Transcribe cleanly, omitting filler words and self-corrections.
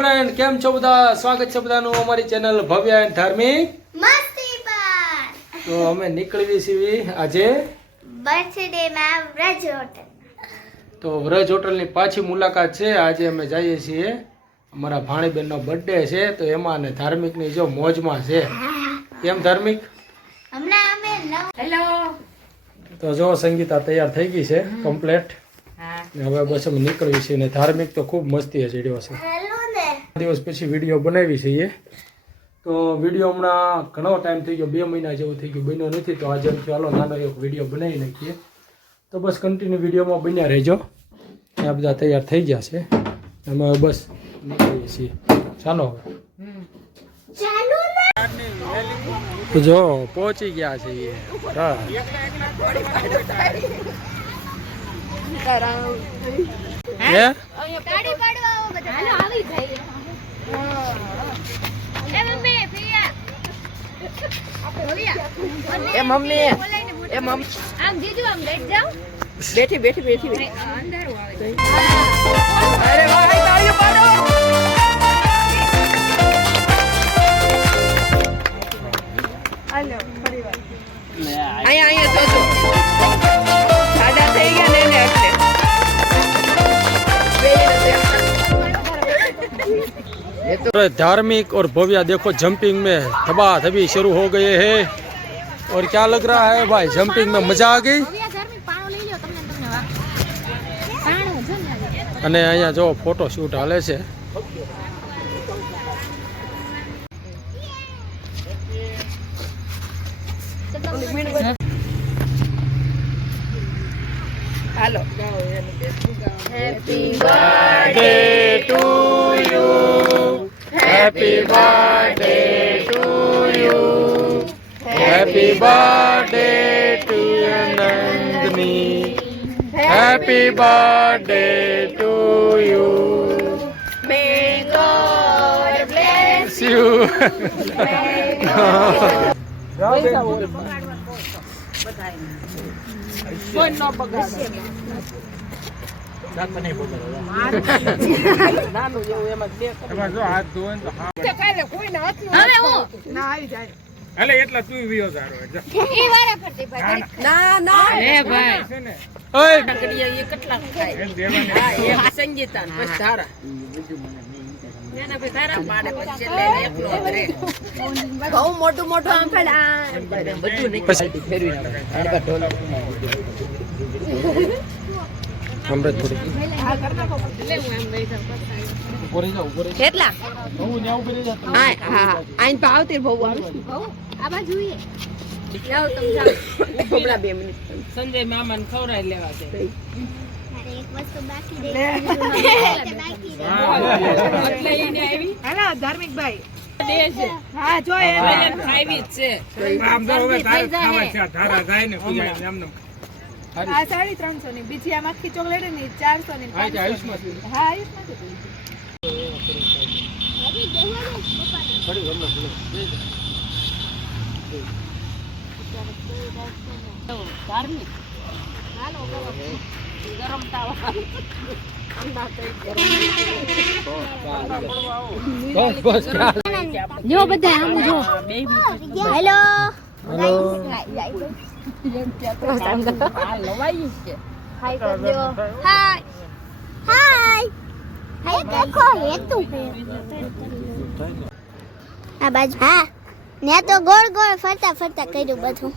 Friend કેમ છો બધા? સ્વાગત છે બધાનું અમારી ચેનલ ભવ્ય એન્ડ ધાર્મિક મસ્તી પર. તો અમે નીકળી છીએ આજે બર્થડે માં વ્રજ હોટલ. તો વ્રજ હોટલની પાછી મુલાકાત છે. આજે અમે જઈએ છીએ અમારા ભાણીબેનનો બર્થડે છે તો એમાં ને ધાર્મિકની જો મોજમાં છે. કેમ ધાર્મિક? હમણાં અમે હેલો તો જો સંગીતા તૈયાર થઈ ગઈ છે કમ્પ્લીટ. હવે બસ અમે નીકળવી છીએ ને ધાર્મિક તો ખૂબ મસ્તી ચડ્યો છે. હેલો ને દિવસ પછી વિડીયો બનાવી છીએ તો વિડીયો હમણાં ઘણો ટાઈમ થઈ ગયો, 2 મહિના જેવું થઈ ગયું, બન્યો નથી. તો આજે ચાલો નાનો એક વિડીયો બનાવી નાખીએ. તો બસ કન્ટિન્યુ વિડીયોમાં બન્યા રહેજો. આ બધા તૈયાર થઈ ગયા છે, અમે હવે બસ નીકળીએ છીએ. ચાલો હવે ચાલુ ને તો જો પહોંચી ગયા છીએ. હા હે ગાડી પાડવા આવો બધા. હાલો આવી જાય. એ મમ્મી પ્રિયા એ મમ્મી એ મમ્મી આમ જીજુ આમ બેઠ જાઓ. બેઠી અંધારું આવે. અરે ભાઈ તાળીઓ પાડો. અહીંયા જોજો સાડા થઈ ગયા ને એને એટલે धार्मिक और भव्या देखो जंपिंग में थबा थबी शुरू हो गए हैं और क्या लग रहा है भाई? जंपिंग में मजा आ गई. અને અહીંયા જો ફોટો શૂટ હાલે છે. હાલો happy Birthday to you. Happy birthday to you. Happy birthday to Nandini. Happy birthday to you. May God bless you. કોઈ ન બગાડે નાનું જેવું એમાં બે કાલે કોઈ ના હતું હવે હું ના આવી જાય અલે એટલા તું વિયો જારો ઈ વારા ફરતી ભાઈ. ના હે ભાઈ છે ને ઓય કડિયા એ કેટલા ખાય એમ દેવાની હા એ સંગીતા બસ ધારા એના પે ધારા પાડે પછી છેલ્લે એકલો કરે બહુ મોટું આમ ફેલા બધું નીકળી ફેરવી અને કા ઢોલ અમૃત થોડી હા કર નાખો લે હું એમ લઈ જાઉં કેટલા હા હા આઈન પાવતી બહુ આવે બહુ આ બાજુ જોઈએ. જાઓ તમે જાઓ. થોડા 2 મિનિટ સંજય મામાને ખવડાવી લેવા દે. અરે એક વસ્તુ બાકી દે. બાકી દે. એટલે એને આવી હાલા ધાર્મિકભાઈ દે છે. હા જો એ એને ખાવી જ છે. આમ તો હવે તારે ખાવા છે ધારા જાય ને પૂજા એમને આ 350 ની બીજી આ આખી ચોકલેટ ની 400 ની હા આયુષમાં છે. હા આયુષમાં છે અભી દેહો ને પપ્પાને. થોડી ગમે ધાર્મિક હાલો ગરમ તાવા બસ જો બધા આમ જો. હેલો હેલો લવાઈ છે. હાય કર દો. હાય હાય હાય દેખો હેતુ આ બાજુ. હા ને તો ગોળ ગોળ ફરતા કર્યું બધું.